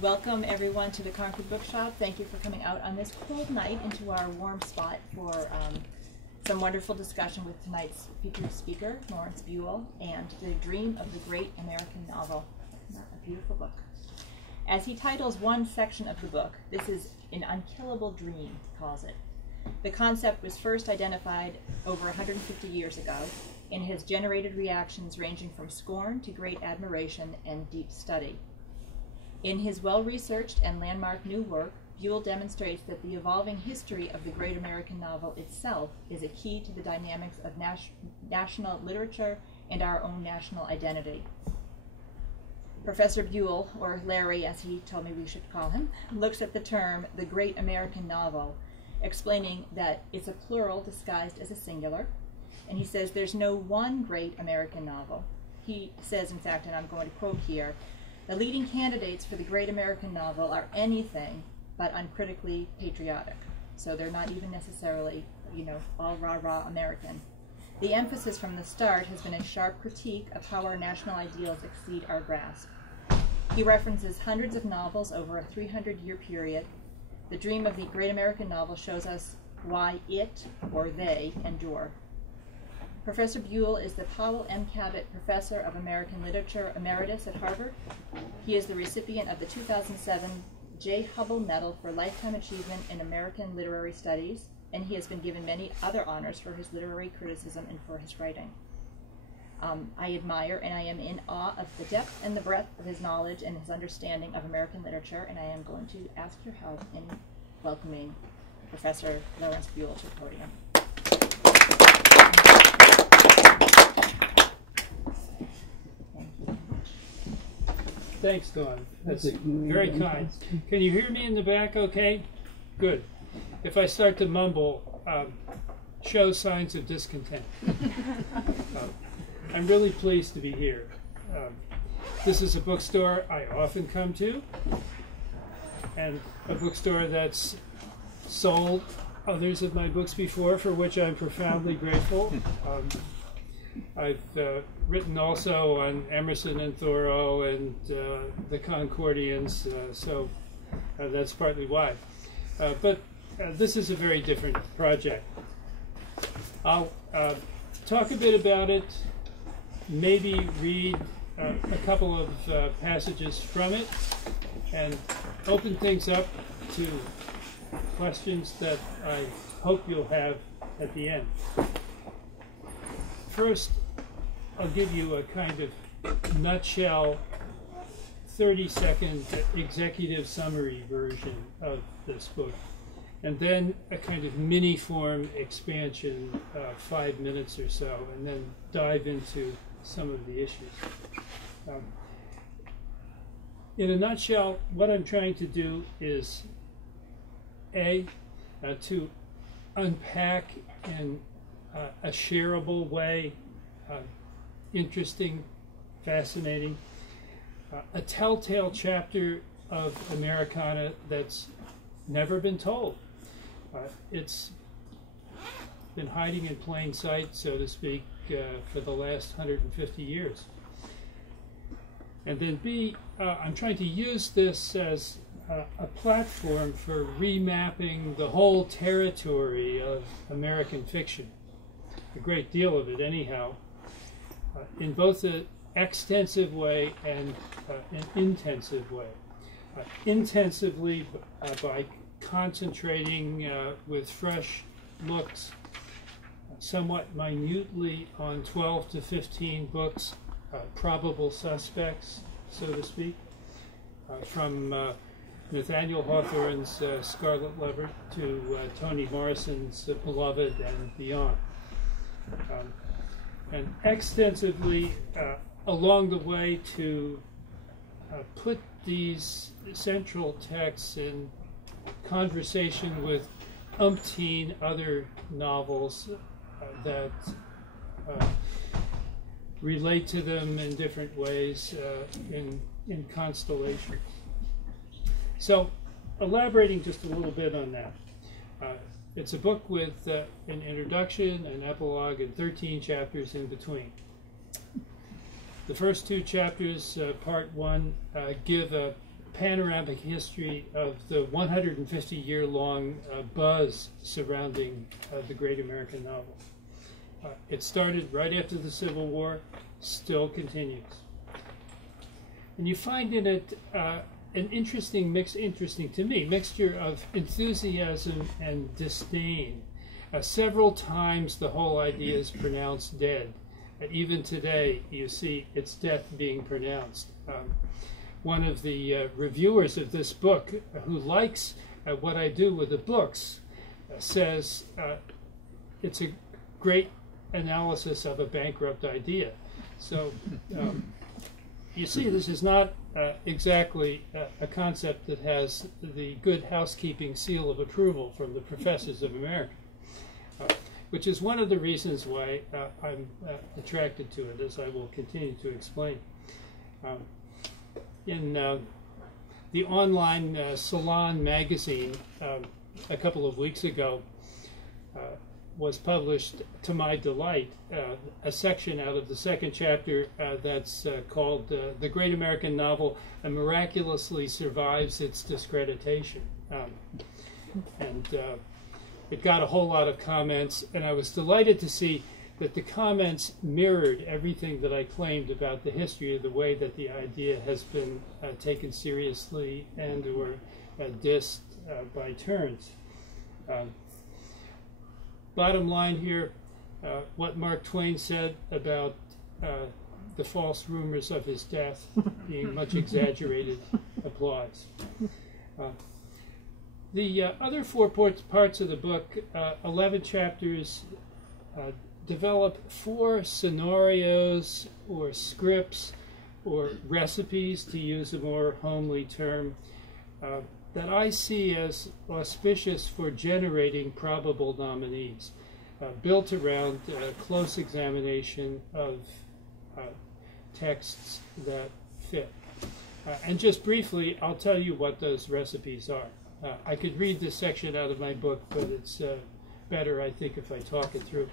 Welcome everyone to the Concord Bookshop. Thank you for coming out on this cold night into our warm spot for some wonderful discussion with tonight's featured speaker, Lawrence Buell, and The Dream of the Great American Novel. A beautiful book. As he titles one section of the book, this is an unkillable dream, he calls it. The concept was first identified over 150 years ago and has generated reactions ranging from scorn to great admiration and deep study. In his well-researched and landmark new work, Buell demonstrates that the evolving history of the great American novel itself is a key to the dynamics of national literature and our own national identity. Professor Buell, or Larry as he told me we should call him, looks at the term the great American novel, explaining that it's a plural disguised as a singular, and he says there's no one great American novel. He says, in fact, and I'm going to quote here, the leading candidates for the great American novel are anything but uncritically patriotic. So they're not even necessarily, all rah-rah American. The emphasis from the start has been a sharp critique of how our national ideals exceed our grasp. He references hundreds of novels over a 300-year period. The dream of the great American novel shows us why it, or they, endure. Professor Buell is the Powell M. Cabot Professor of American Literature Emeritus at Harvard. He is the recipient of the 2007 J. Hubbell Medal for Lifetime Achievement in American Literary Studies, and he has been given many other honors for his literary criticism and for his writing. I admire and I am in awe of the depth and the breadth of his knowledge and his understanding of American literature, and I am going to ask your help in welcoming Professor Lawrence Buell to the podium. Thanks, Dawn. That's very kind. Can you hear me in the back okay? Good. If I start to mumble, show signs of discontent. I'm really pleased to be here. This is a bookstore I often come to, and a bookstore that's sold others of my books before, for which I'm profoundly grateful. I've written also on Emerson and Thoreau and the Concordians, so that's partly why. But this is a very different project. I'll talk a bit about it, maybe read a couple of passages from it, and open things up to questions that I hope you'll have at the end. First, I'll give you a kind of nutshell, 30-second executive summary version of this book, and then a kind of mini-form expansion, 5 minutes or so, and then dive into some of the issues. In a nutshell, what I'm trying to do is, to unpack in a shareable way, interesting, fascinating, a telltale chapter of Americana that's never been told. It's been hiding in plain sight, so to speak, for the last 150 years. And then B, I'm trying to use this as a platform for remapping the whole territory of American fiction. A great deal of it anyhow, in both an extensive way and an intensive way. Intensively by concentrating with fresh looks, somewhat minutely on 12 to 15 books, probable suspects, so to speak, from Nathaniel Hawthorne's Scarlet Letter to Toni Morrison's Beloved and beyond. And extensively along the way to put these central texts in conversation with umpteen other novels that relate to them in different ways in constellation. So, elaborating just a little bit on that. It's a book with an introduction, an epilogue, and 13 chapters in between. The first two chapters, part one, give a panoramic history of the 150-year-long buzz surrounding the great American novel. It started right after the Civil War, still continues. And you find in it an interesting to me, mixture of enthusiasm and disdain. Several times the whole idea is pronounced dead. Even today, you see its death being pronounced. One of the reviewers of this book, who likes what I do with the books, says it's a great analysis of a bankrupt idea. So you see, this is not exactly a concept that has the good housekeeping seal of approval from the professors of America, which is one of the reasons why I'm attracted to it, as I will continue to explain. In the online Salon magazine a couple of weeks ago was published, to my delight, a section out of the second chapter that's called The Great American Novel Miraculously Survives Its Discreditation. And it got a whole lot of comments, and I was delighted to see that the comments mirrored everything that I claimed about the history of the way that the idea has been taken seriously and or dissed by turns. Bottom line here, what Mark Twain said about the false rumors of his death being much exaggerated applies. The other four parts of the book, 11 chapters, develop 4 scenarios or scripts or recipes, to use a more homely term, that I see as auspicious for generating probable nominees, built around close examination of texts that fit. And just briefly, I'll tell you what those recipes are. I could read this section out of my book, but it's better, I think, if I talk it through.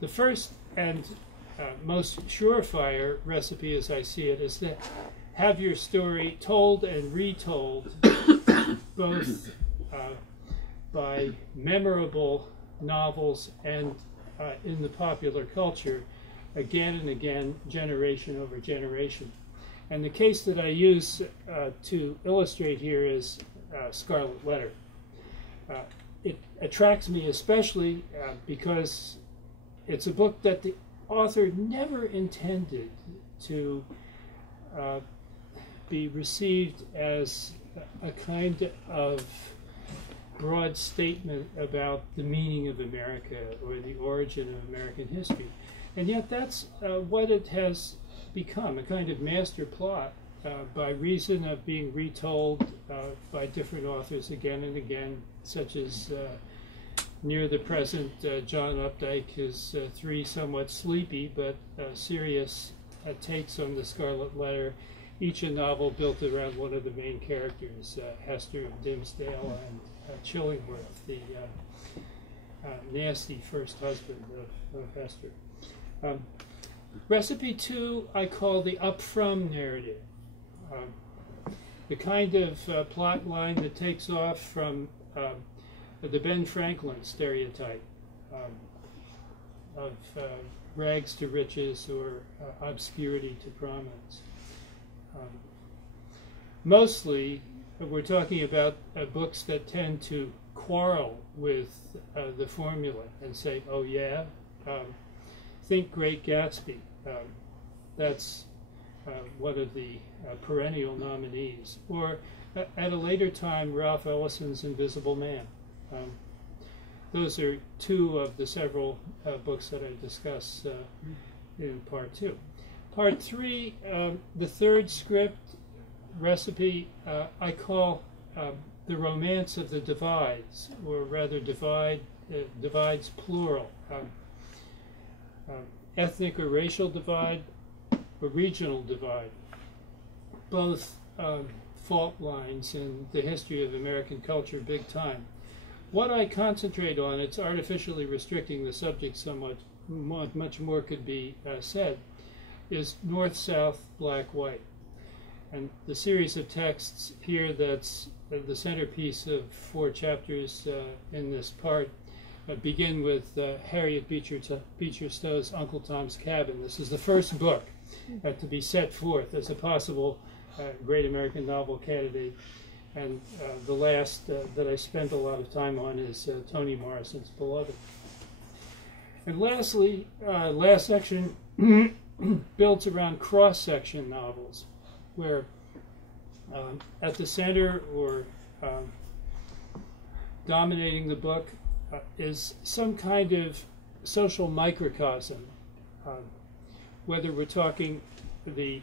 The first and most surefire recipe, as I see it, is to have your story told and retold, both by memorable novels and in the popular culture, again and again, generation over generation. And the case that I use to illustrate here is Scarlet Letter. It attracts me especially because it's a book that the author never intended to be received as a kind of broad statement about the meaning of America or the origin of American history. And yet that's what it has become, a kind of master plot by reason of being retold by different authors again and again, such as near the present John Updike, his 3 somewhat sleepy but serious takes on the Scarlet Letter, each a novel built around one of the main characters, Hester of Dimmesdale and Chillingworth, the nasty first husband of Hester. Recipe 2 I call the up-from narrative, the kind of plot line that takes off from the Ben Franklin stereotype of rags to riches or obscurity to prominence. Mostly, we're talking about books that tend to quarrel with the formula and say, oh yeah, think Great Gatsby. That's one of the perennial nominees. Or at a later time, Ralph Ellison's Invisible Man. Those are 2 of the several books that I discuss in part 2. Part 3, the third script recipe, I call the romance of the divides, or rather divides plural. Ethnic or racial divide, or regional divide. Both fault lines in the history of American culture big time. What I concentrate on, it's artificially restricting the subject somewhat, much more could be said, is north-south, black-white. And the series of texts here that's the centerpiece of 4 chapters in this part begin with Harriet Beecher Stowe's Uncle Tom's Cabin. This is the first book to be set forth as a possible great American novel candidate. And the last that I spent a lot of time on is Toni Morrison's Beloved. And lastly, last section builds around cross-section novels, where at the center or dominating the book is some kind of social microcosm, whether we're talking the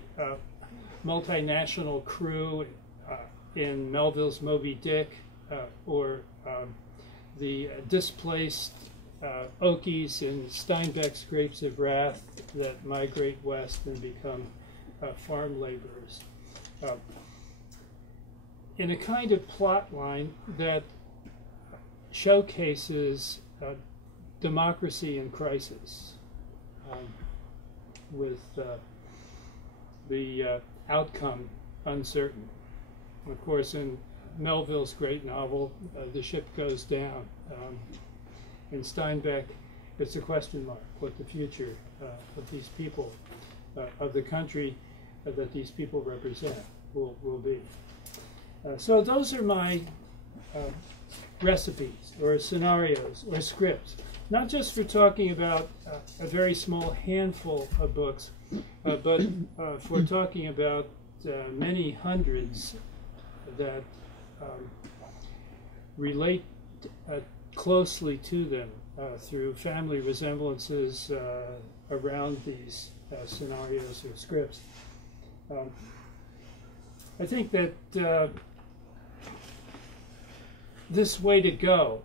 multinational crew in Melville's Moby Dick or the displaced Okies in Steinbeck's Grapes of Wrath that migrate west and become farm laborers. In a kind of plot line that showcases democracy in crisis, with the outcome uncertain. Of course, in Melville's great novel, The Ship Goes Down. In Steinbeck, it's a question mark what the future of these people, of the country that these people represent, will be. So those are my recipes or scenarios or scripts, not just for talking about a very small handful of books, but for talking about many hundreds that relate closely to them through family resemblances around these scenarios or scripts. I think that this way to go,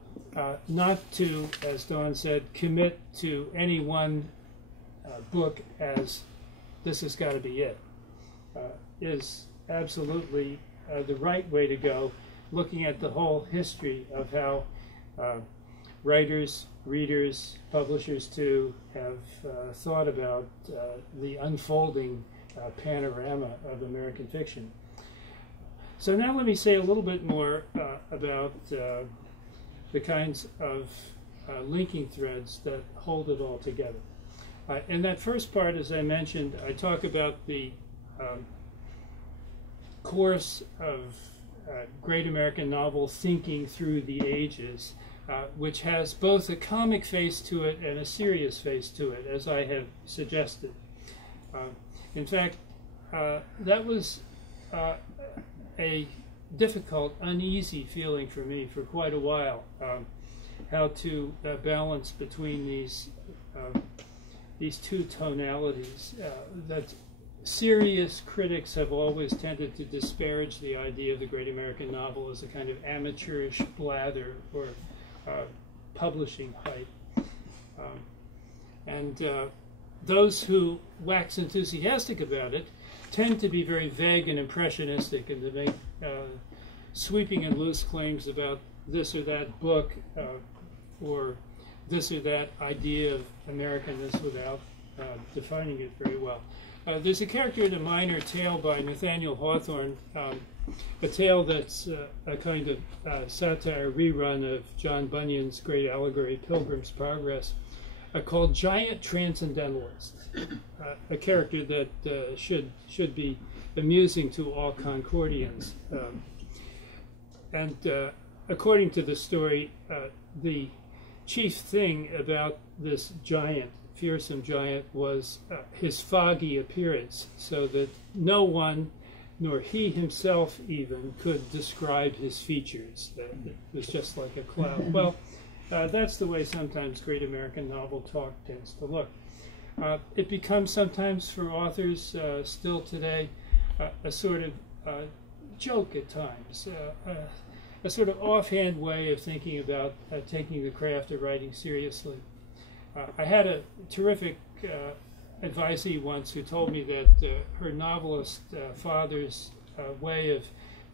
not to, as Dawn said, commit to any one book as this has got to be it, is absolutely the right way to go, looking at the whole history of how writers, readers, publishers too, have thought about the unfolding panorama of American fiction. So now let me say a little bit more about the kinds of linking threads that hold it all together. In that first part, as I mentioned, I talk about the course of great American novel thinking through the ages, which has both a comic face to it and a serious face to it, as I have suggested. In fact, that was a difficult, uneasy feeling for me for quite a while, how to balance between these two tonalities. That serious critics have always tended to disparage the idea of the great American novel as a kind of amateurish blather or publishing hype. And those who wax enthusiastic about it tend to be very vague and impressionistic and to make sweeping and loose claims about this or that book or this or that idea of Americanness without defining it very well. There's a character in A Minor Tale by Nathaniel Hawthorne, a tale that's a kind of satire rerun of John Bunyan's great allegory, Pilgrim's Progress, called Giant Transcendentalists, a character that should be amusing to all Concordians. And according to the story, the chief thing about this giant, fearsome giant, was his foggy appearance, so that no one, nor he himself even, could describe his features. It was just like a cloud. Well, that's the way sometimes great American novel talk tends to look. It becomes sometimes for authors still today a sort of joke at times, a sort of offhand way of thinking about taking the craft of writing seriously. I had a terrific advisee once who told me that her novelist father's way of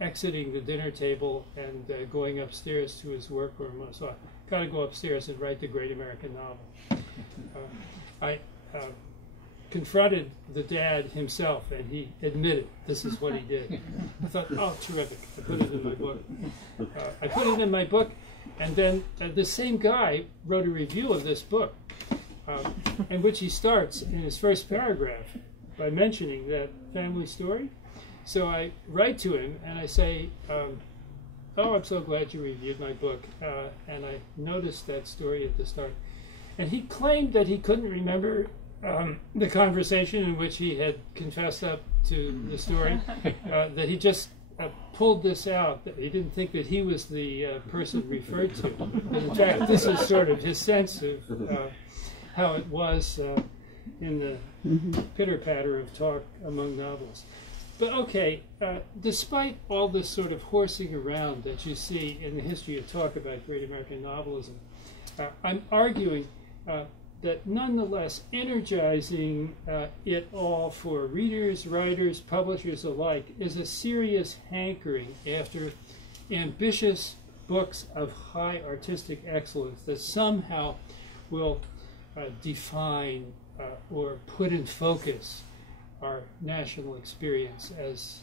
exiting the dinner table and going upstairs to his workroom was, got to go upstairs and write the great American novel. I confronted the dad himself, and he admitted this is what he did. I thought, oh, terrific. I put it in my book. And then the same guy wrote a review of this book, in which he starts in his first paragraph by mentioning that family story. So I write to him and I say, oh, I'm so glad you reviewed my book. And I noticed that story at the start. And he claimed that he couldn't remember the conversation in which he had confessed up to the story, that he just pulled this out, that he didn't think that he was the person referred to. In fact, this is sort of his sense of how it was in the pitter-patter of talk among novelists. But okay, despite all this sort of horsing around that you see in the history of talk about great American novelism, I'm arguing that nonetheless energizing it all for readers, writers, publishers alike is a serious hankering after ambitious books of high artistic excellence that somehow will define or put in focus our national experience as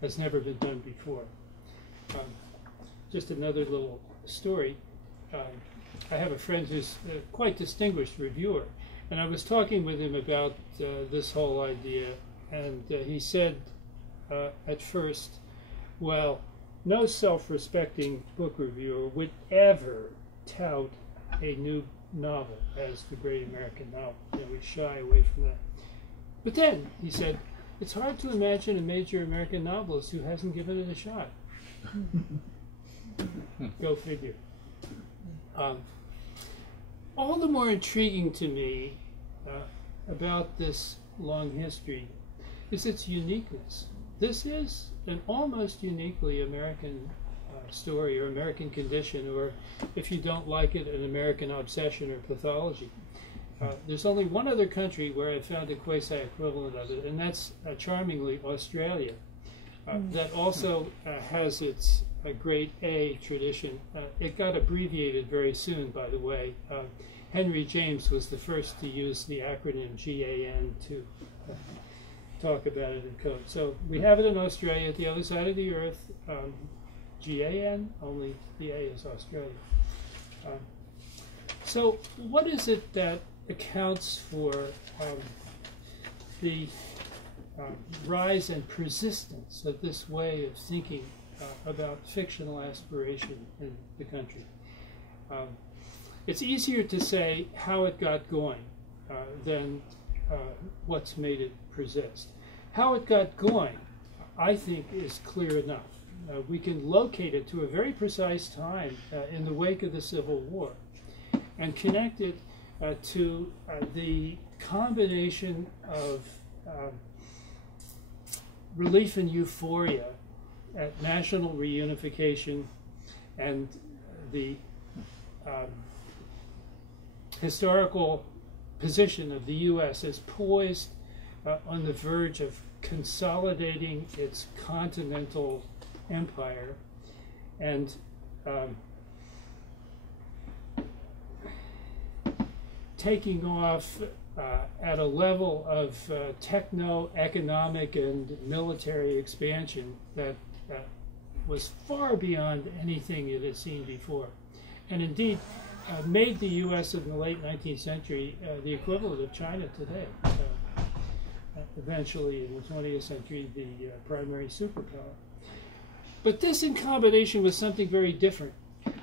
has never been done before. Just another little story. I have a friend who's a quite distinguished reviewer, and I was talking with him about this whole idea, and he said at first, well, no self-respecting book reviewer would ever tout a new novel as the great American novel. You know, we shy away from that. But then, he said, it's hard to imagine a major American novelist who hasn't given it a shot. Go figure. All the more intriguing to me about this long history is its uniqueness. This is an almost uniquely American story or American condition, or if you don't like it, an American obsession or pathology. There's only one other country where I found a quasi-equivalent of it, and that's charmingly Australia. That also has its grade A tradition. It got abbreviated very soon, by the way. Henry James was the first to use the acronym GAN to talk about it in code. So we have it in Australia, at the other side of the earth, GAN, only the A is Australia. So what is it that accounts for the rise and persistence of this way of thinking about fictional aspiration in the country? It's easier to say how it got going than what's made it persist. How it got going, I think, is clear enough. We can locate it to a very precise time in the wake of the Civil War and connect it to the combination of relief and euphoria at national reunification and the historical position of the U.S. as poised on the verge of consolidating its continental empire and taking off at a level of techno-economic and military expansion that was far beyond anything it had seen before. And indeed, made the U.S. in the late 19th century the equivalent of China today. Eventually, in the 20th century, the primary superpower. But this in combination with something very different,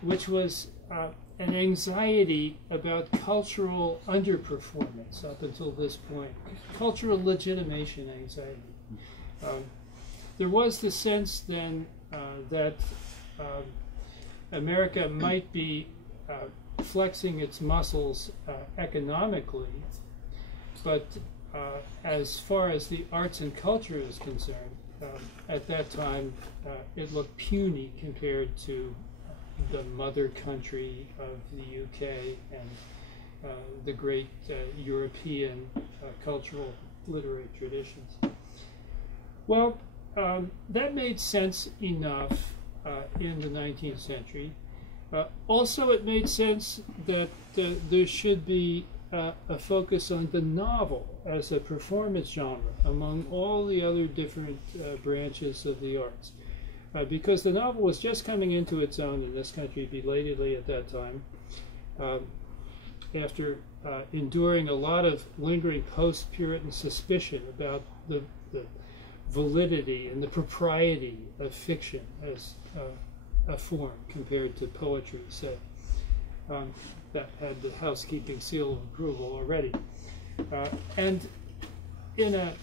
which was an anxiety about cultural underperformance up until this point, cultural legitimation anxiety. There was the sense then that America might be flexing its muscles economically, but as far as the arts and culture is concerned, at that time it looked puny compared to the mother country of the UK and the great European cultural literary traditions. Well, that made sense enough in the 19th century. Also, it made sense that there should be a focus on the novel as a performance genre among all the other different branches of the arts. Because the novel was just coming into its own in this country belatedly at that time, after enduring a lot of lingering post-Puritan suspicion about the validity and the propriety of fiction as a form compared to poetry, say, that had the housekeeping seal of approval already. And in a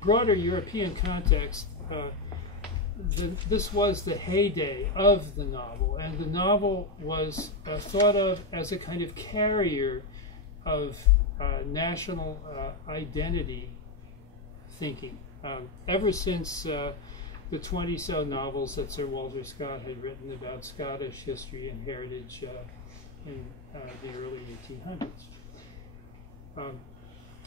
broader European context, this was the heyday of the novel, and the novel was thought of as a kind of carrier of national identity thinking. Ever since the 20-so novels that Sir Walter Scott had written about Scottish history and heritage in the early 1800s.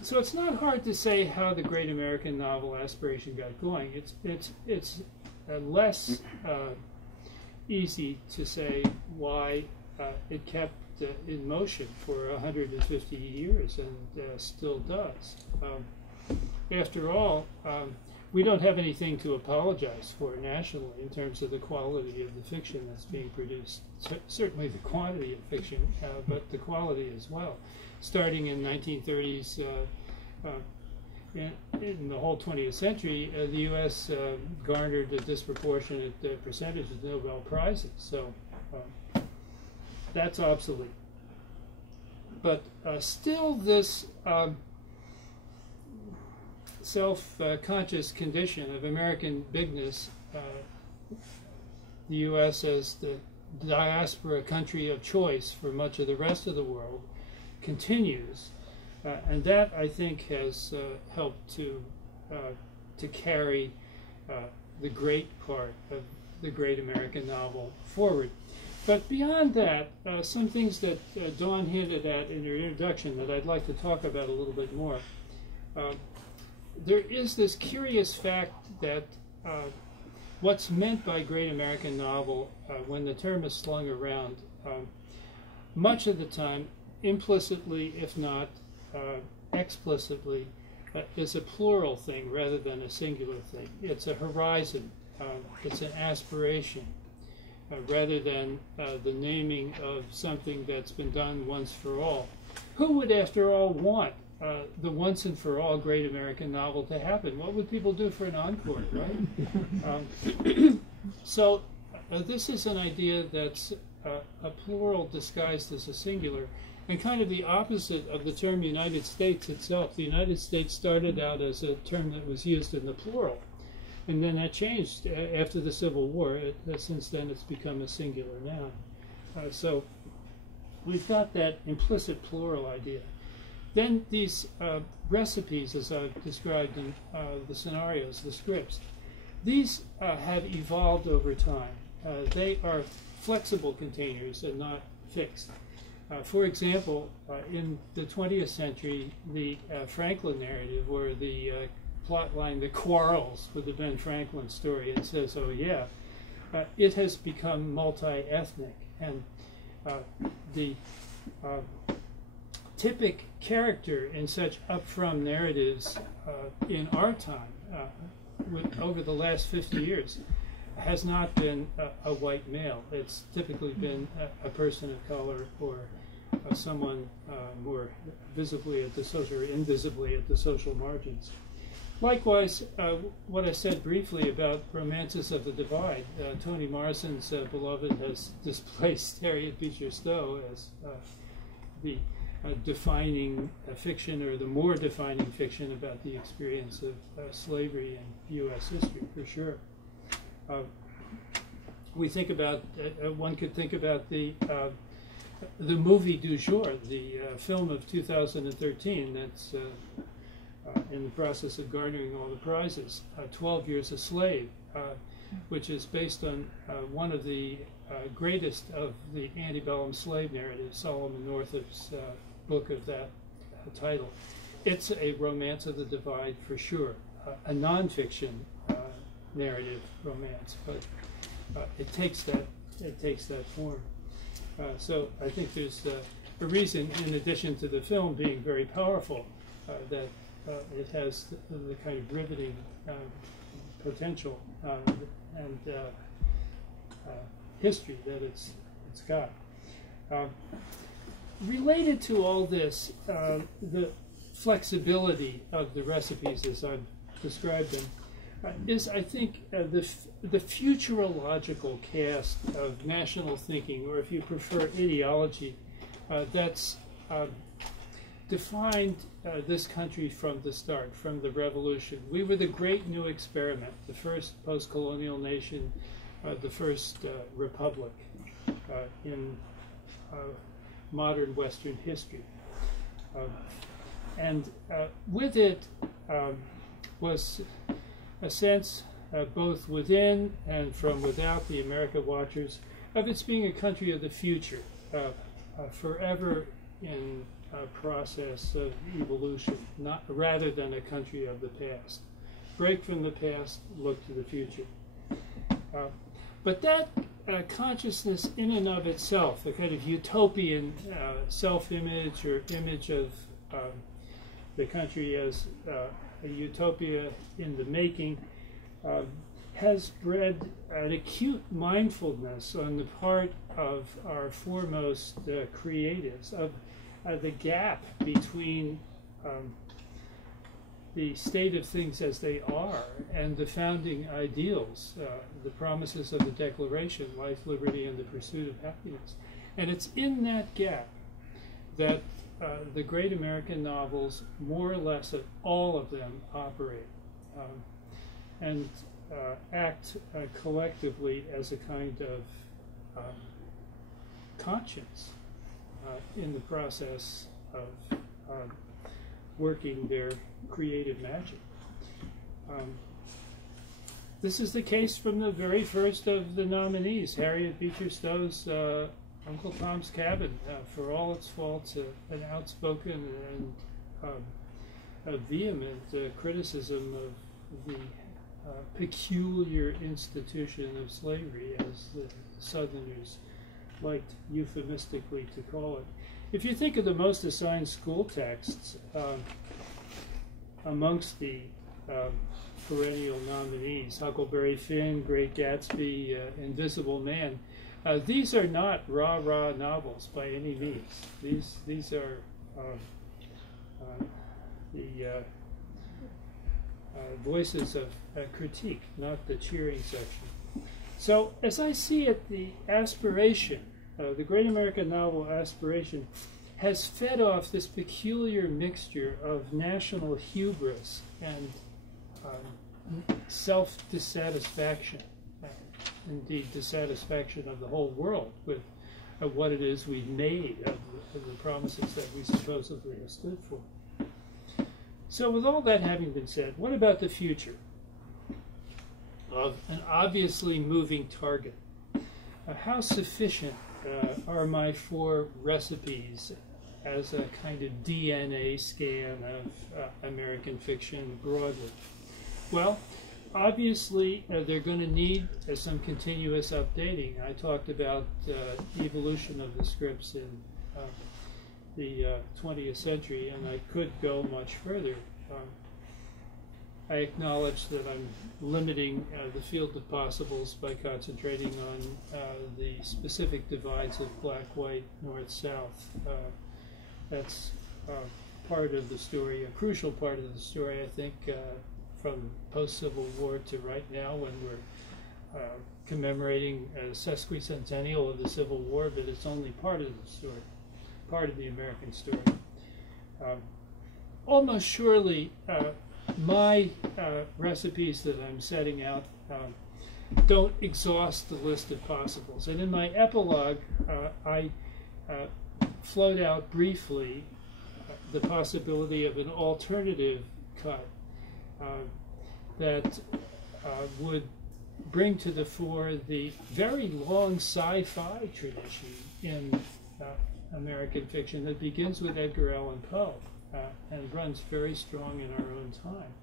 So it's not hard to say how the great American novel aspiration got going. It's less easy to say why it kept in motion for 150 years and still does. After all, we don't have anything to apologize for nationally in terms of the quality of the fiction that's being produced. Certainly the quantity of fiction, but the quality as well. Starting in 1930s, in the whole 20th century, the U.S. garnered a disproportionate percentage of Nobel Prizes, so that's obsolete. But still this self-conscious condition of American bigness, the U.S. as the diaspora country of choice for much of the rest of the world, continues. And that, I think, has helped to carry the great part of the great American novel forward. But beyond that, some things that Dawn hinted at in her introduction that I'd like to talk about a little bit more. There is this curious fact that what's meant by great American novel, when the term is slung around, much of the time, implicitly, if not explicitly, is a plural thing rather than a singular thing. It's a horizon, it's an aspiration, rather than the naming of something that's been done once for all. Who would, after all, want the once and for all great American novel to happen? What would people do for an encore, right? So this is an idea that's a plural disguised as a singular, and kind of the opposite of the term United States itself. The United States started out as a term that was used in the plural, and then that changed after the Civil War. Since then it's become a singular noun. So we've got that implicit plural idea. Then these recipes, as I've described in the scenarios, the scripts, these have evolved over time. They are flexible containers and not fixed. For example, in the 20th century, the Franklin narrative, or the plot line that quarrels with the Ben Franklin story and says, oh yeah, it has become multi-ethnic. And the typic character in such up-from narratives in our time, over the last 50 years, has not been a white male. It's typically been a person of color, or someone more visibly at the social, or invisibly at the social margins. Likewise, what I said briefly about romances of the divide, Toni Morrison's Beloved has displaced Harriet Beecher Stowe as the defining fiction, or the more defining fiction about the experience of slavery in U.S. history, for sure. We think about, one could think about the movie du jour, the film of 2013 that's in the process of garnering all the prizes, 12 Years a Slave, which is based on one of the greatest of the antebellum slave narratives, Solomon Northup's book of that title. It's a romance of the divide for sure, a nonfiction narrative romance, but it takes that form. So I think there's a reason, in addition to the film being very powerful, that it has the kind of riveting potential and history that it's got. Related to all this, the flexibility of the recipes as I've described them is, I think, the futurological cast of national thinking, or if you prefer, ideology, that's defined this country from the start, from the revolution. We were the great new experiment, the first post-colonial nation, the first republic in modern Western history. And with it was a sense, both within and from without the America Watchers, of its being a country of the future, forever in a process of evolution, rather than a country of the past. Break from the past, look to the future. But that consciousness in and of itself, a kind of utopian self-image or image of the country as a utopia in the making, has bred an acute mindfulness on the part of our foremost creatives of the gap between the state of things as they are and the founding ideals, the promises of the Declaration, life, liberty, and the pursuit of happiness. And it's in that gap that the great American novels, more or less all of them, operate and act collectively as a kind of conscience in the process of working their creative magic. This is the case from the very first of the nominees, Harriet Beecher Stowe's Uncle Tom's Cabin, for all its faults, an outspoken and a vehement criticism of the peculiar institution of slavery, as the Southerners liked euphemistically to call it. If you think of the most assigned school texts amongst the perennial nominees, Huckleberry Finn, Great Gatsby, Invisible Man, these are not rah-rah novels by any means. These are the voices of critique, not the cheering section. So, as I see it, the aspiration, the great American novel aspiration, has fed off this peculiar mixture of national hubris and self-dissatisfaction, indeed dissatisfaction of the whole world with what it is we've made of the promises that we supposedly have stood for. So with all that having been said, what about the future of an obviously moving target? How sufficient are my 4 recipes as a kind of DNA scan of American fiction broadly? Well, obviously, they're going to need some continuous updating. I talked about evolution of the scripts in the 20th century, and I could go much further. I acknowledge that I'm limiting the field of possibles by concentrating on the specific divides of black, white, north, south. That's part of the story, a crucial part of the story, I think, from post-Civil War to right now, when we're commemorating a sesquicentennial of the Civil War, but it's only part of the story, part of the American story. Almost surely, my recipes that I'm setting out don't exhaust the list of possibles. And in my epilogue, I float out briefly the possibility of an alternative cut that would bring to the fore the very long sci-fi tradition in American fiction that begins with Edgar Allan Poe and runs very strong in our own time.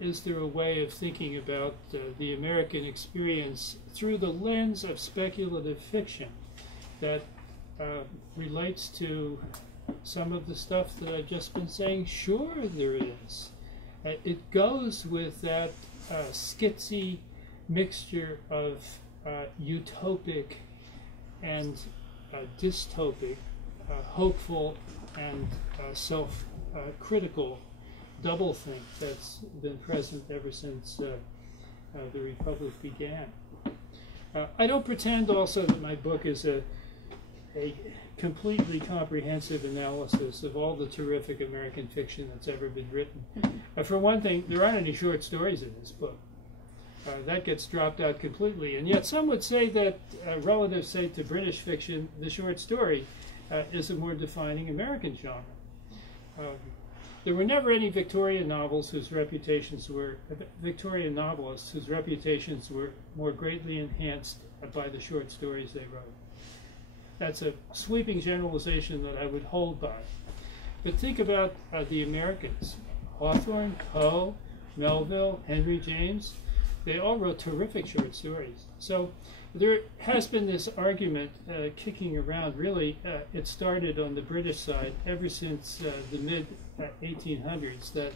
Is there a way of thinking about the American experience through the lens of speculative fiction that relates to some of the stuff that I've just been saying? Sure, there is. It goes with that schizzy mixture of utopic and dystopic, hopeful and self-critical doublethink that's been present ever since the Republic began. I don't pretend also that my book is a completely comprehensive analysis of all the terrific American fiction that's ever been written. For one thing, there aren't any short stories in this book. That gets dropped out completely. And yet some would say that, relative, say, to British fiction, the short story is a more defining American genre. There were never any Victorian novelists whose reputations were more greatly enhanced by the short stories they wrote. That's a sweeping generalization that I would hold by. But think about the Americans. Hawthorne, Poe, Melville, Henry James, they all wrote terrific short stories. So there has been this argument kicking around. Really, it started on the British side ever since the mid-1800s, that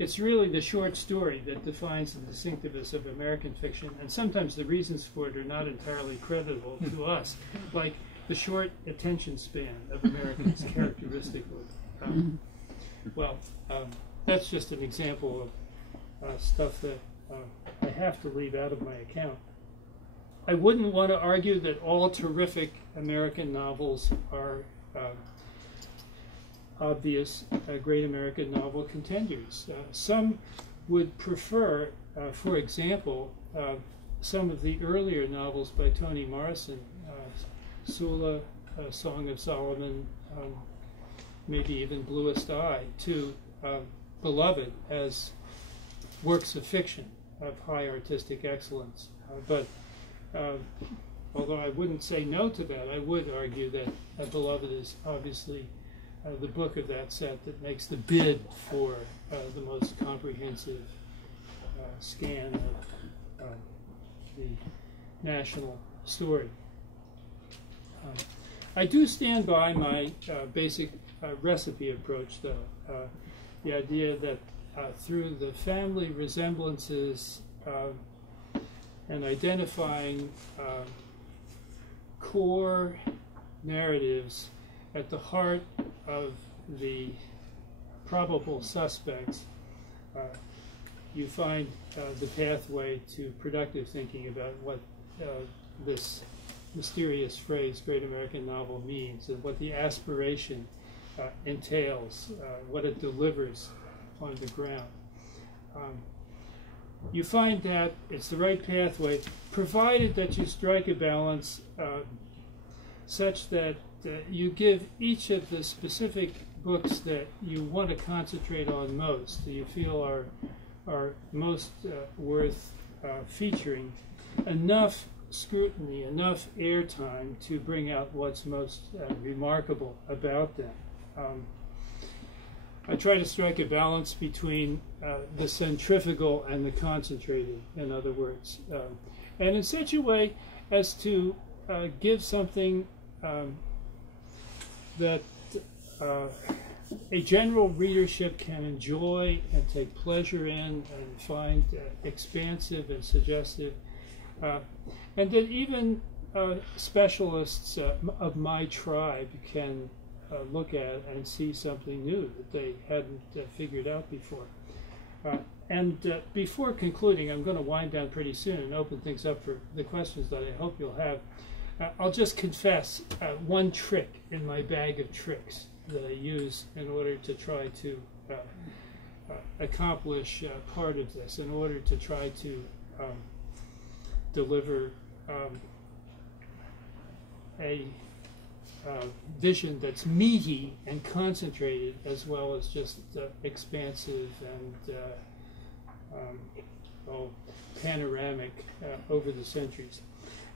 it's really the short story that defines the distinctiveness of American fiction, and sometimes the reasons for it are not entirely credible to us, like the short attention span of Americans characteristically. That's just an example of stuff that I have to leave out of my account. I wouldn't want to argue that all terrific American novels are obvious great American novel contenders. Some would prefer, for example, some of the earlier novels by Toni Morrison, Sula, Song of Solomon, maybe even Bluest Eye, to Beloved as works of fiction of high artistic excellence. But although I wouldn't say no to that, I would argue that Beloved is obviously the book of that set that makes the bid for the most comprehensive scan of the national story. I do stand by my basic recipe approach, though. The idea that through the family resemblances and identifying core narratives at the heart of the probable suspects, you find the pathway to productive thinking about what this mysterious phrase, great American novel, means, and what the aspiration entails, what it delivers on the ground. You find that it's the right pathway, provided that you strike a balance such that you give each of the specific books that you want to concentrate on most, that you feel are most worth featuring, enough scrutiny, enough airtime to bring out what's most remarkable about them. I try to strike a balance between the centrifugal and the concentrated, in other words, and in such a way as to give something that a general readership can enjoy and take pleasure in and find expansive and suggestive, and that even specialists of my tribe can look at and see something new that they hadn't figured out before. Before concluding, I'm going to wind down pretty soon and open things up for the questions that I hope you'll have. I'll just confess one trick in my bag of tricks that I use in order to try to accomplish part of this, in order to try to deliver a vision that's meaty and concentrated, as well as just expansive and panoramic over the centuries.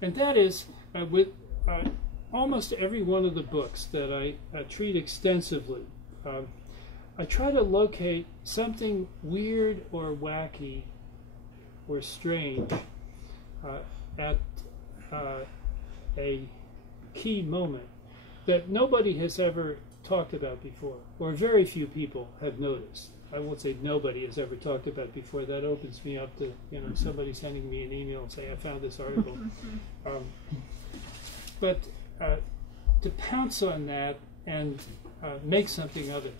And that is with almost every one of the books that I treat extensively, I try to locate something weird or wacky or strange at a key moment that nobody has ever talked about before, or very few people have noticed. I won't say nobody has ever talked about before. That opens me up to somebody sending me an email and say, I found this article. But to pounce on that and make something of it.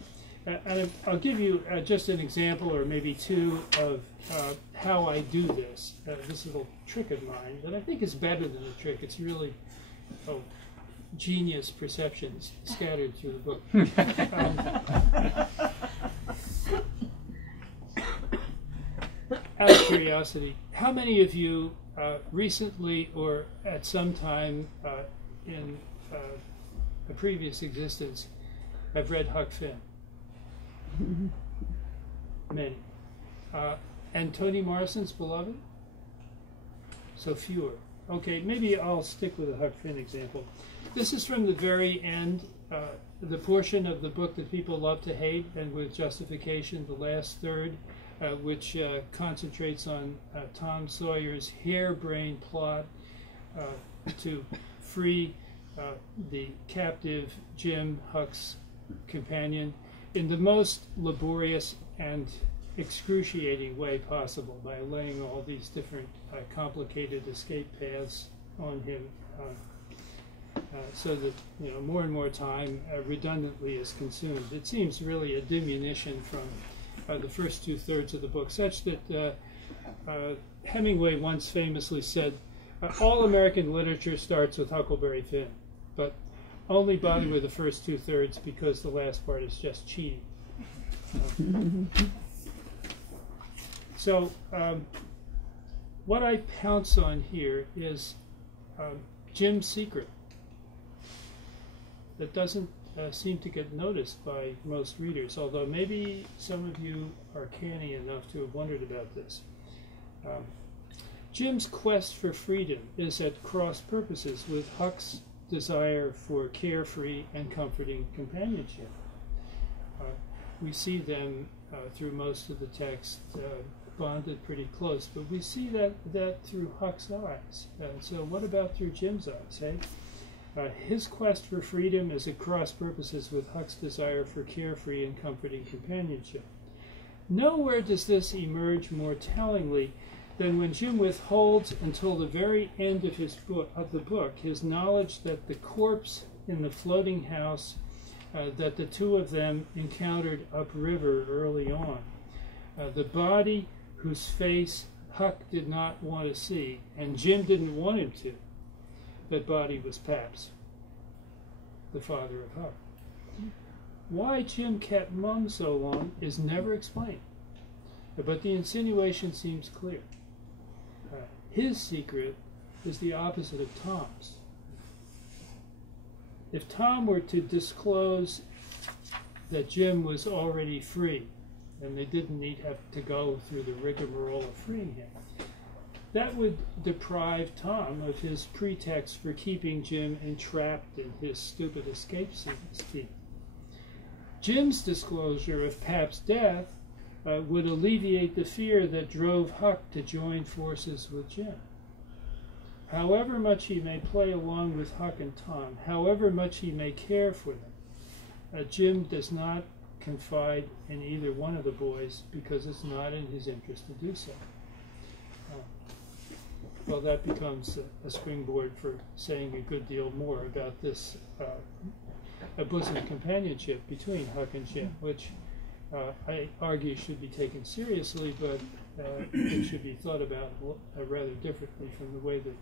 And I'll give you just an example or maybe two of how I do this. This little trick of mine that I think is better than a trick. It's really genius perceptions scattered through the book. Out of curiosity, how many of you recently or at some time in a previous existence have read Huck Finn? Many. And Toni Morrison's Beloved? So fewer. Okay, maybe I'll stick with a Huck Finn example. This is from the very end, the portion of the book that people love to hate, and with justification, the last third, which concentrates on Tom Sawyer's harebrained plot to free the captive Jim, Huck's companion, in the most laborious and excruciating way possible by laying all these different complicated escape paths on him, so that more and more time redundantly is consumed. It seems really a diminution from the first 2/3 of the book, such that Hemingway once famously said, all American literature starts with Huckleberry Finn, but only bother with the first 2/3 because the last part is just cheating. So what I pounce on here is Jim's secret that doesn't seem to get noticed by most readers, although maybe some of you are canny enough to have wondered about this. Jim's quest for freedom is at cross purposes with Huck's desire for carefree and comforting companionship. We see them through most of the text bonded pretty close, but we see that through Huck's eyes. So what about through Jim's eyes, hey? His quest for freedom is at cross purposes with Huck's desire for carefree and comforting companionship. Nowhere does this emerge more tellingly than when Jim withholds until the very end of the book his knowledge that the corpse in the floating house that the two of them encountered upriver early on, the body whose face Huck did not want to see, and Jim didn't want him to, that body was Pap's, the father of Huck. Why Jim kept mum so long is never explained, but the insinuation seems clear. His secret is the opposite of Tom's. If Tom were to disclose that Jim was already free, and they didn't have to go through the rigmarole of freeing him, that would deprive Tom of his pretext for keeping Jim entrapped in his stupid escape scheme. Jim's disclosure of Pap's death would alleviate the fear that drove Huck to join forces with Jim. However much he may play along with Huck and Tom, however much he may care for them, Jim does not confide in either one of the boys because it's not in his interest to do so. Well, that becomes a springboard for saying a good deal more about this a bosom companionship between Huck and Jim, which I argue should be taken seriously, but it should be thought about rather differently from the way that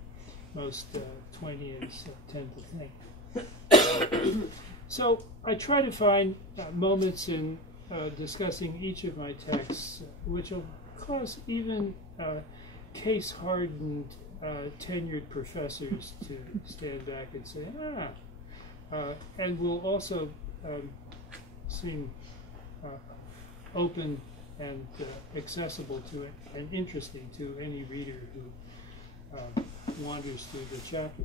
most Twainians tend to think. So I try to find moments in discussing each of my texts which will cause even case-hardened tenured professors to stand back and say, and will also seem open and accessible to it and interesting to any reader who wanders through the chapter.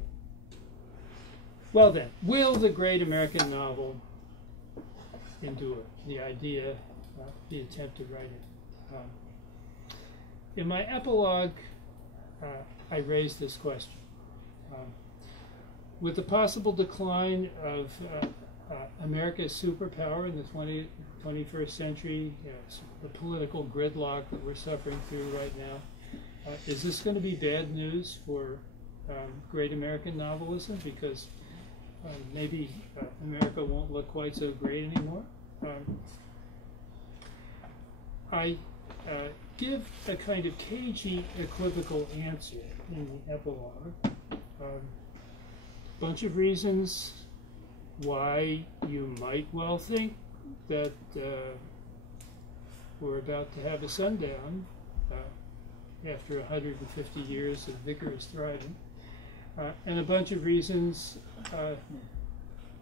Well then, will the great American novel endure? The idea, the attempt to write it. In my epilogue, I raised this question. with the possible decline of America's superpower in the 21st century, the political gridlock that we're suffering through right now, is this going to be bad news for great American novelism? Because maybe America won't look quite so great anymore. I give a kind of cagey, equivocal answer in the epilogue. Bunch of reasons why you might well think that we're about to have a sundown after 150 years of vigorous thriving, and a bunch of reasons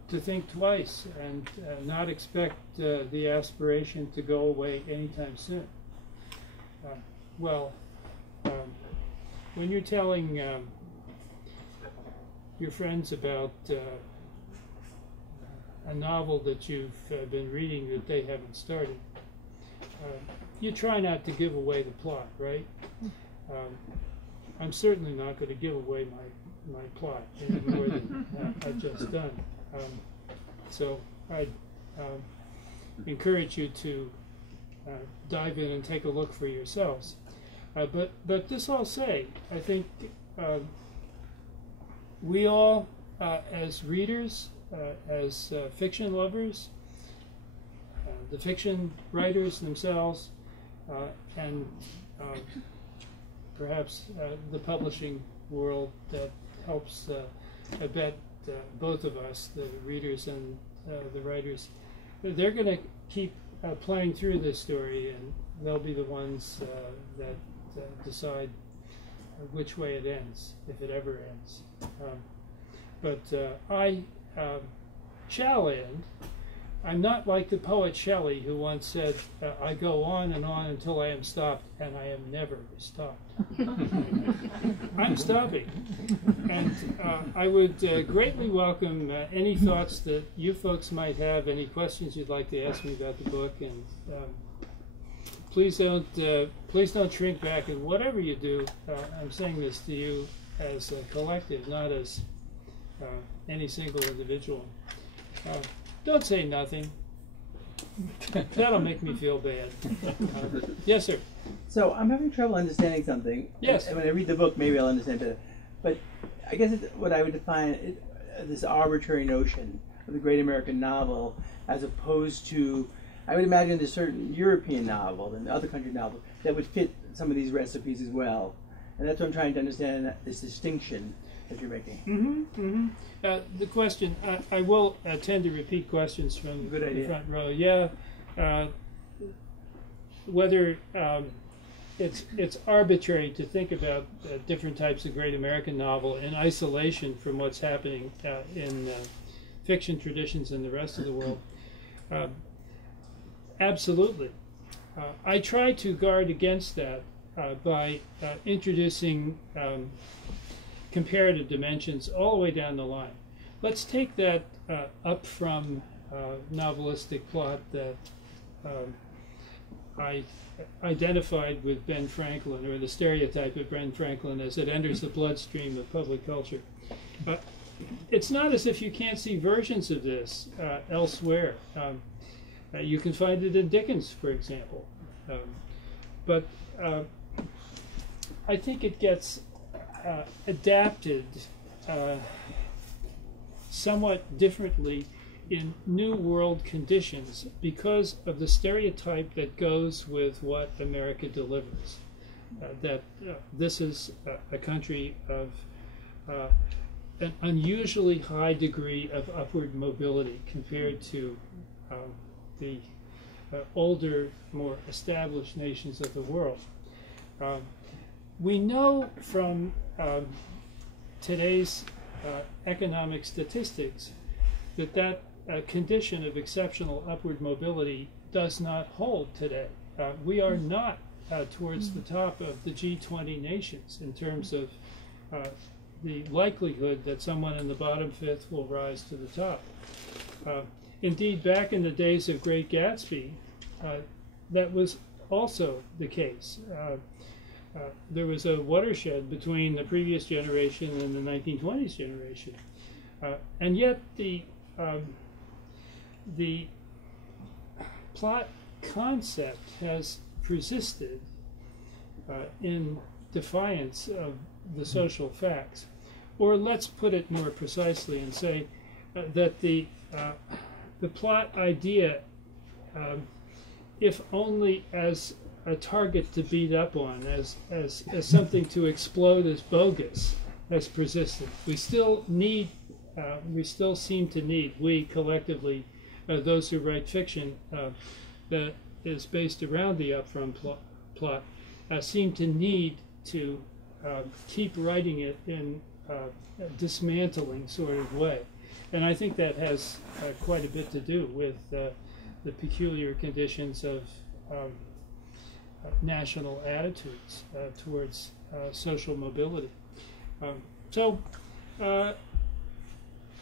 to think twice and not expect the aspiration to go away anytime soon. When you're telling your friends about a novel that you've been reading that they haven't started, you try not to give away the plot, right? I'm certainly not going to give away my plot any more than I've just done. So I encourage you to dive in and take a look for yourselves. But this I'll say, I think we all, as readers, as fiction lovers, the fiction writers themselves, and perhaps the publishing world that helps, I bet, both of us, the readers and the writers, they're going to keep playing through this story, and they'll be the ones that decide which way it ends, if it ever ends. But I shall end. I'm not like the poet Shelley, who once said, I go on and on until I am stopped, and I am never stopped. I'm stopping. And I would greatly welcome any thoughts that you folks might have, any questions you'd like to ask me about the book, and please don't shrink back. And whatever you do, I'm saying this to you as a collective, not as any single individual. Don't say nothing. That'll make me feel bad. Yes, sir. So I'm having trouble understanding something. Yes. And when I read the book, maybe I'll understand better. But I guess what I would define this arbitrary notion of the great American novel, as opposed to, I would imagine there's certain European novel and other country novels that would fit some of these recipes as well. And that's what I'm trying to understand, this distinction that you're making. The question, I will tend to repeat questions from the front row. Yeah, whether it's arbitrary to think about different types of great American novel in isolation from what's happening in fiction traditions in the rest of the world. Absolutely. I try to guard against that by introducing comparative dimensions all the way down the line. Let's take that up from novelistic plot that I identified with Ben Franklin, or the stereotype of Ben Franklin as it enters the bloodstream of public culture. It's not as if you can't see versions of this elsewhere. You can find it in Dickens, for example. But I think it gets adapted somewhat differently in new world conditions because of the stereotype that goes with what America delivers. That this is a country of an unusually high degree of upward mobility compared to the older, more established nations of the world. We know from today's economic statistics that condition of exceptional upward mobility does not hold today. We are not towards the top of the G20 nations in terms of the likelihood that someone in the bottom fifth will rise to the top. Indeed, back in the days of Great Gatsby, that was also the case. There was a watershed between the previous generation and the 1920s generation. And yet the plot concept has persisted in defiance of the social facts. Or let's put it more precisely and say that the plot idea, if only as a target to beat up on, as something to explode as bogus, has persisted. We still seem to need, we collectively, those who write fiction that is based around the upfront plot, seem to need to keep writing it in a dismantling sort of way. And I think that has quite a bit to do with the peculiar conditions of national attitudes towards social mobility. So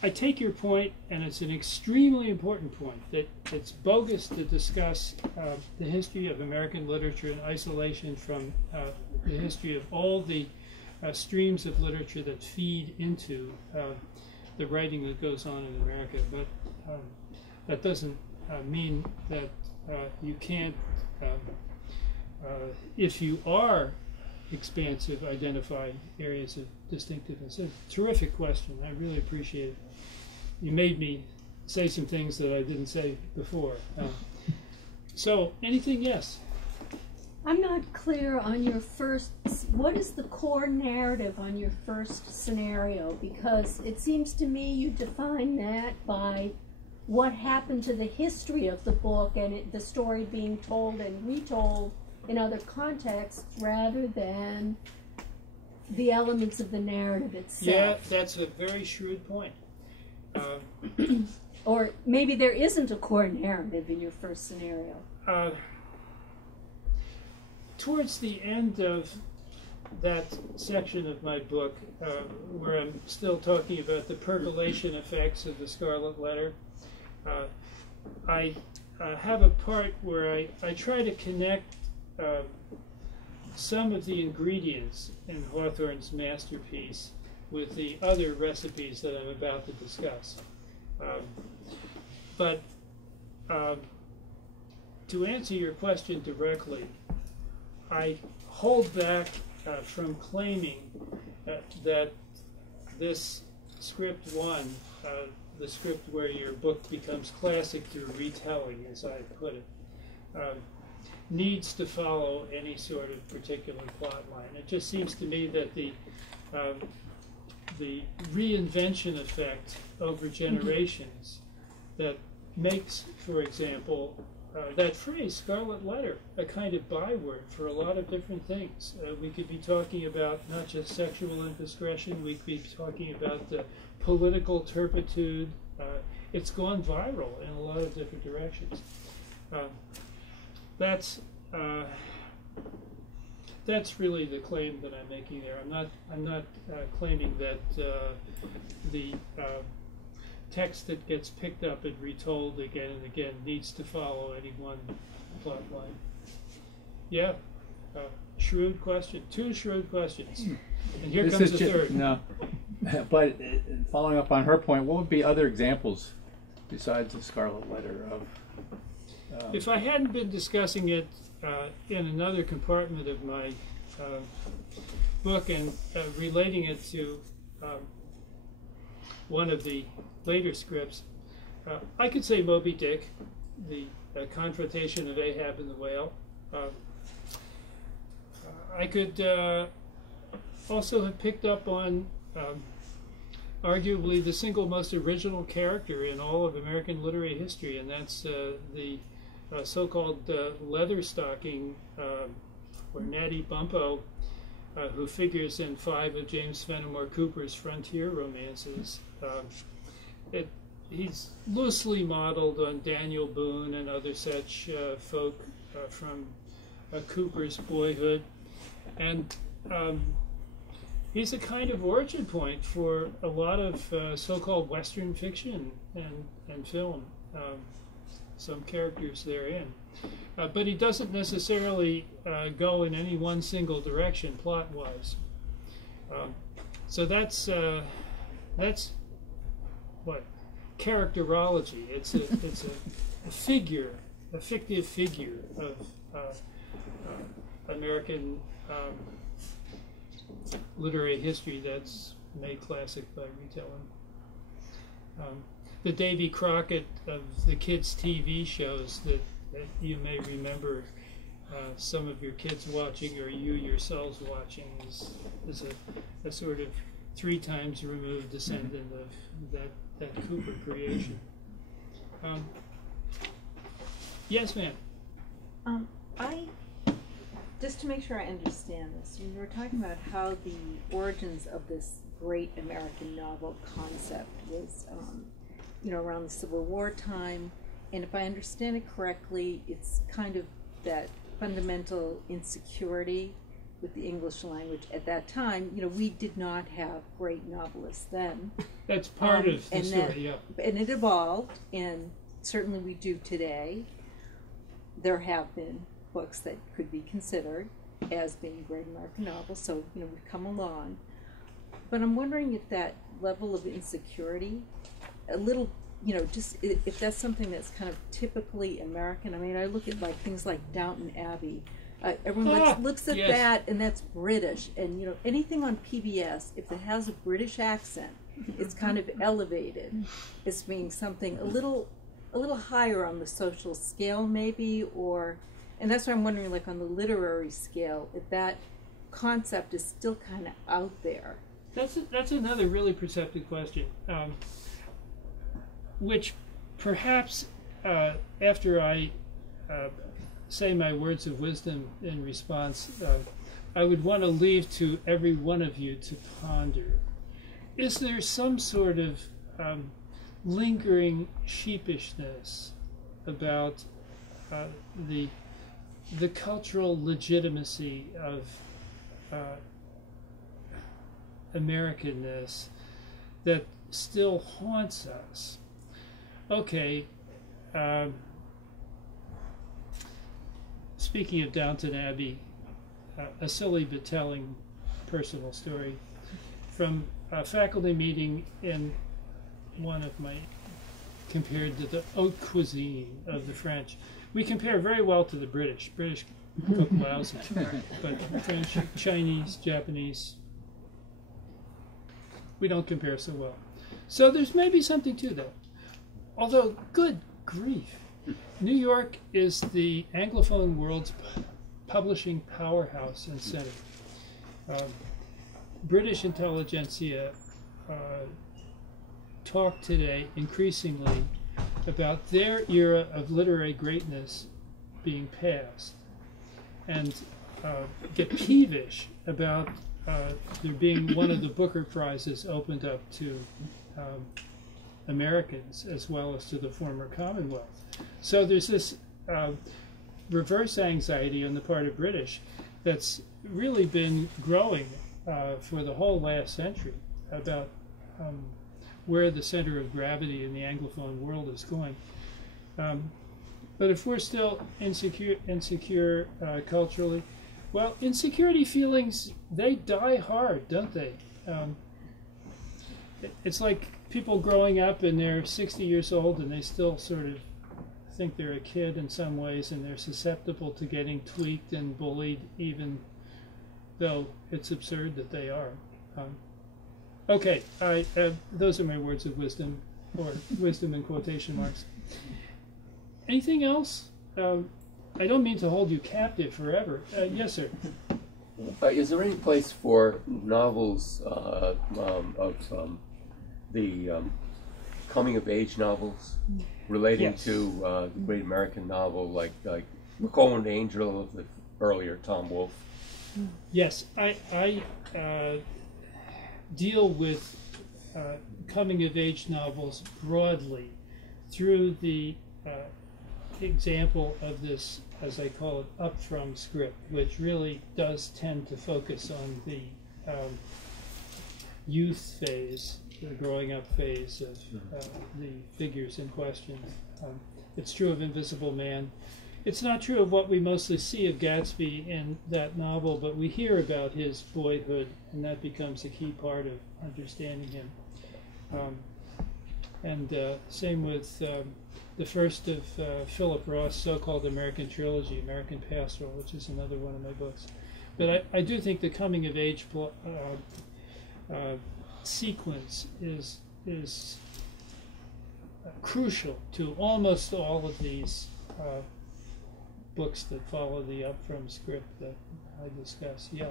I take your point, and it's an extremely important point, that it's bogus to discuss the history of American literature in isolation from the history of all the streams of literature that feed into the writing that goes on in America. But that doesn't mean that you can't, if you are expansive, identify areas of distinctiveness. It's a terrific question. I really appreciate it. You made me say some things that I didn't say before. So, anything? Yes? I'm not clear on your first, what is the core narrative on your first scenario? Because it seems to me you define that by what happened to the history of the book and the story being told and retold in other contexts rather than the elements of the narrative itself. Yeah, that's a very shrewd point. Or maybe there isn't a core narrative in your first scenario. Towards the end of that section of my book, where I'm still talking about the percolation effects of the Scarlet Letter, I have a part where I try to connect some of the ingredients in Hawthorne's masterpiece with the other recipes that I'm about to discuss. But to answer your question directly, I hold back from claiming that this script one, the script where your book becomes classic through retelling, as I put it, needs to follow any sort of particular plot line. It just seems to me that the reinvention effect over generations that makes, for example, that phrase, Scarlet Letter, a kind of byword for a lot of different things. We could be talking about not just sexual indiscretion, we could be talking about the political turpitude. It's gone viral in a lot of different directions. That's really the claim that I'm making there. I'm not claiming that the text that gets picked up and retold again and again needs to follow any one plot line. Yeah, shrewd question. Two shrewd questions. And here comes the third. No, but following up on her point, what would be other examples besides the Scarlet Letter of? If I hadn't been discussing it in another compartment of my book and relating it to one of the later scripts, I could say Moby Dick, the confrontation of Ahab and the whale. I could also have picked up on arguably the single most original character in all of American literary history, and that's the so-called leather stocking, or Natty Bumppo, who figures in 5 of James Fenimore Cooper's frontier romances. He's loosely modeled on Daniel Boone and other such folk from Cooper's boyhood, and he's a kind of origin point for a lot of so-called Western fiction and film. Some characters therein, but he doesn't necessarily go in any one single direction plot-wise. So that's characterology. It's a figure, a fictive figure of American literary history that's made classic by retelling. The Davy Crockett of the kids' TV shows that you may remember some of your kids watching or you yourselves watching is a sort of 3 times removed descendant of that Cooper creation. Yes, ma'am. Just to make sure I understand this, when you were talking about how the origins of this great American novel concept was, around the Civil War time, and if I understand it correctly, it's kind of that fundamental insecurity with the English language at that time. We did not have great novelists then. That's part of the story, yeah. And it evolved, and certainly we do today. There have been books that could be considered as being great American novels, so we've come along. But I'm wondering if that level of insecurity, a little, just if that's something that's kind of typically American. I mean, I look at things like Downton Abbey. Everyone looks at yes. that, and that's British. And anything on PBS, if it has a British accent, it's kind of elevated as being something a little higher on the social scale, maybe, and that's why I'm wondering, on the literary scale, if that concept is still kind of out there. That's another really perceptive question, which perhaps after I say my words of wisdom in response, I would want to leave to every one of you to ponder. Is there some sort of lingering sheepishness about the cultural legitimacy of Americanness that still haunts us? Okay, speaking of Downton Abbey, a silly but telling personal story from a faculty meeting in one of my, compared to the haute cuisine of the French. We compare very well to the British. British cook lousy, but French, Chinese, Japanese, we don't compare so well. So there's maybe something to that. Although, good grief, New York is the Anglophone world's publishing powerhouse and center. British intelligentsia talk today increasingly about their era of literary greatness being past, and get peevish about there being one of the Booker Prizes opened up to Americans as well as to the former Commonwealth. So there's this reverse anxiety on the part of British that's really been growing for the whole last century about where the center of gravity in the Anglophone world is going. But if we're still insecure culturally, well, insecurity feelings, they die hard, don't they? It's like people growing up and they're 60 years old and they still sort of think they're a kid in some ways, and they're susceptible to getting tweaked and bullied, even though it's absurd that they are. Okay, those are my words of wisdom, or wisdom in quotation marks. Anything else? I don't mean to hold you captive forever. Yes, sir. Is there any place for novels of the coming-of-age novels relating Yes. to the great American novel, like Macomb Angel of the earlier Tom Wolfe? Yes, I deal with coming-of-age novels broadly through the example of this, as I call it, up-from script, which really does tend to focus on the youth phase, the growing up phase of the figures in question. It's true of Invisible Man. It's not true of what we mostly see of Gatsby in that novel, but we hear about his boyhood, and that becomes a key part of understanding him. And same with the first of Philip Roth's so-called American trilogy, American Pastoral, which is another one of my books. But I do think the coming of age sequence is crucial to almost all of these books that follow the up from script that I discussed. Yeah.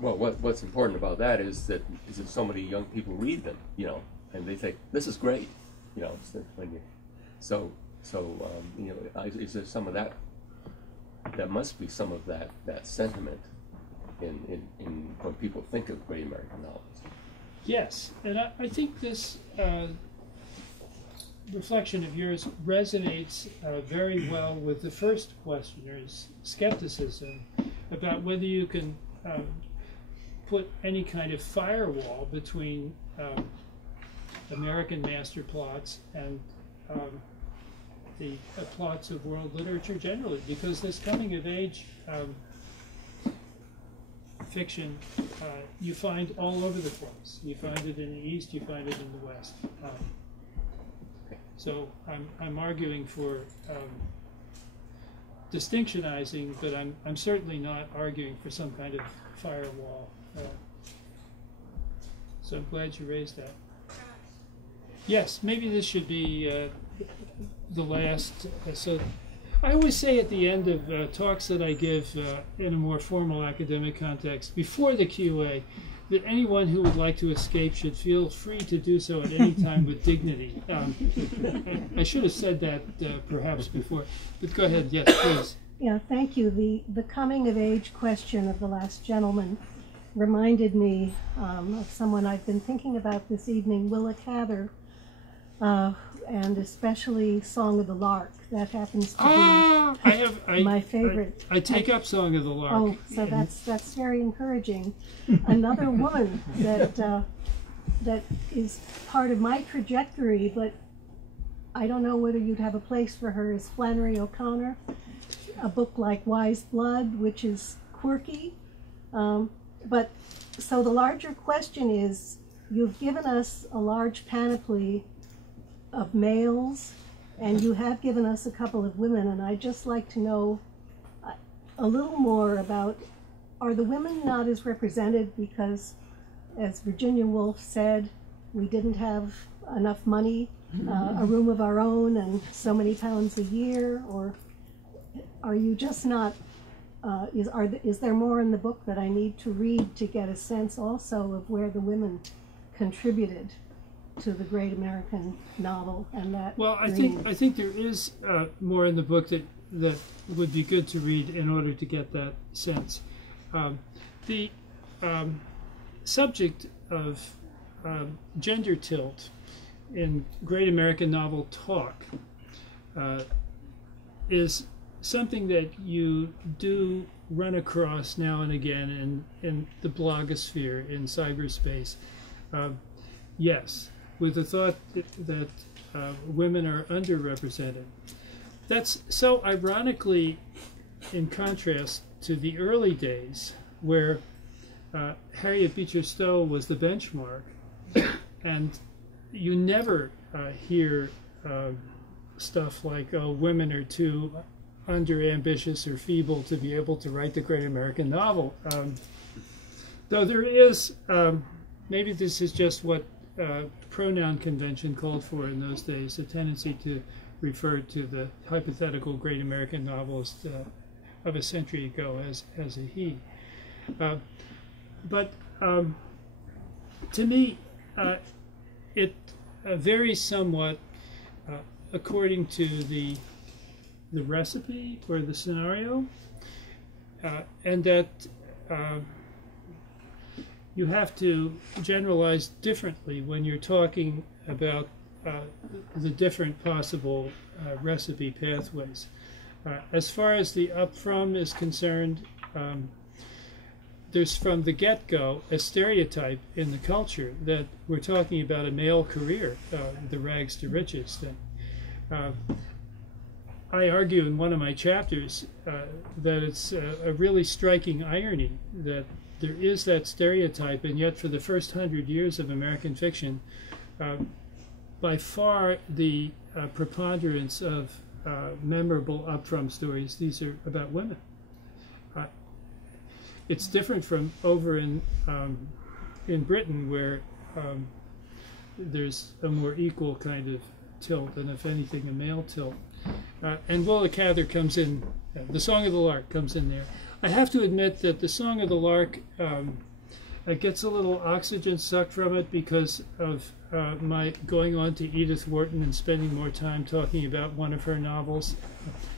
Well, what's important about that is that so many young people read them, and they think this is great, So when you, is there some of that? There must be some of that sentiment in when people think of great American novels. Yes, and I think this reflection of yours resonates very well with the first questioner's skepticism about whether you can put any kind of firewall between American master plots and the plots of world literature generally, because this coming of age fiction you find all over the place. You find it in the East, you find it in the West. So I'm arguing for distinctionizing, but I'm certainly not arguing for some kind of firewall. So I'm glad you raised that. Yes, maybe this should be the last. So I always say at the end of talks that I give in a more formal academic context, before the QA, that anyone who would like to escape should feel free to do so at any time with dignity. I should have said that perhaps before, but go ahead. Yes, please. Yeah, thank you. The coming of age question of the last gentleman reminded me of someone I've been thinking about this evening, Willa Cather, and especially Song of the Lark. That happens to be my favorite. I take up Song of the Lark. Oh, so that's very encouraging. Another woman that is part of my trajectory, but I don't know whether you'd have a place for her, is Flannery O'Connor. A book like Wise Blood, which is quirky. But so the larger question is, you've given us a large panoply of males, and you have given us a couple of women, and I'd just like to know a little more about, are the women not as represented because, as Virginia Woolf said, we didn't have enough money, a room of our own, and so many pounds a year, or are you just not, is there more in the book that I need to read to get a sense also of where the women contributed to the great American novel and that? Well, I think there is more in the book that would be good to read in order to get that sense. The subject of gender tilt in great American novel talk is something that you do run across now and again in the blogosphere, in cyberspace. Yes, with the thought that women are underrepresented. That's so ironically in contrast to the early days where Harriet Beecher Stowe was the benchmark, and you never hear stuff like, oh, women are too under-ambitious or feeble to be able to write the great American novel. Though there is, maybe this is just what pronoun convention called for in those days, a tendency to refer to the hypothetical great American novelist of a century ago as a he. But to me, it varies somewhat according to the recipe or the scenario, and that you have to generalize differently when you're talking about the different possible recipe pathways. As far as the up from is concerned, there's from the get-go a stereotype in the culture that we're talking about a male career, the rags to riches thing. I argue in one of my chapters that it's a really striking irony that there is that stereotype, and yet for the first 100 years of American fiction, by far the preponderance of memorable up from stories, these are about women. It's different from over in Britain, where there's a more equal kind of tilt, and if anything, a male tilt. And Willa Cather comes in, the Song of the Lark comes in there. I have to admit that the Song of the Lark gets a little oxygen sucked from it because of my going on to Edith Wharton and spending more time talking about one of her novels,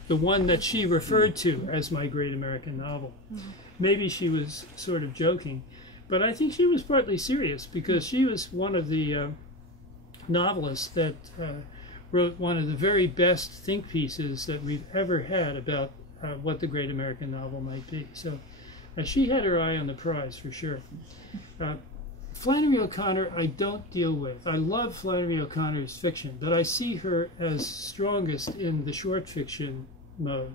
the one that she referred to as my great American novel. Maybe she was sort of joking, but I think she was partly serious, because she was one of the novelists that wrote one of the very best think pieces that we've ever had about what the great American novel might be. So she had her eye on the prize for sure. Flannery O'Connor I don't deal with. I love Flannery O'Connor's fiction, but I see her as strongest in the short fiction mode.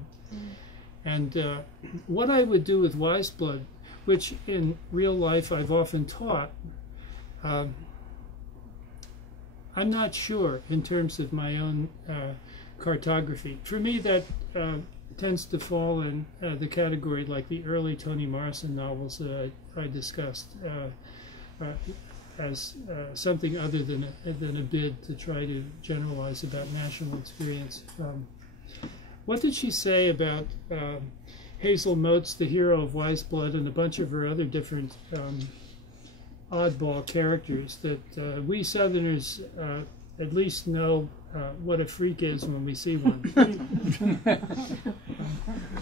And what I would do with Wiseblood, which in real life I've often taught, I'm not sure in terms of my own cartography. For me, that tends to fall in the category like the early Toni Morrison novels that I discussed as something other than a bid to try to generalize about national experience. What did she say about Hazel Motes, the hero of Wiseblood, and a bunch of her other different oddball characters that we Southerners at least know what a freak is when we see one?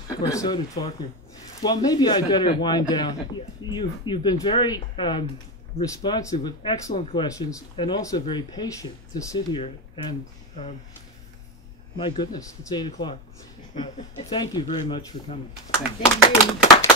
Of course, so did Faulkner. Well, maybe I'd better wind down. You've been very responsive with excellent questions, and also very patient to sit here. And my goodness, it's 8 o'clock. Thank you very much for coming. Thank you. Thank you.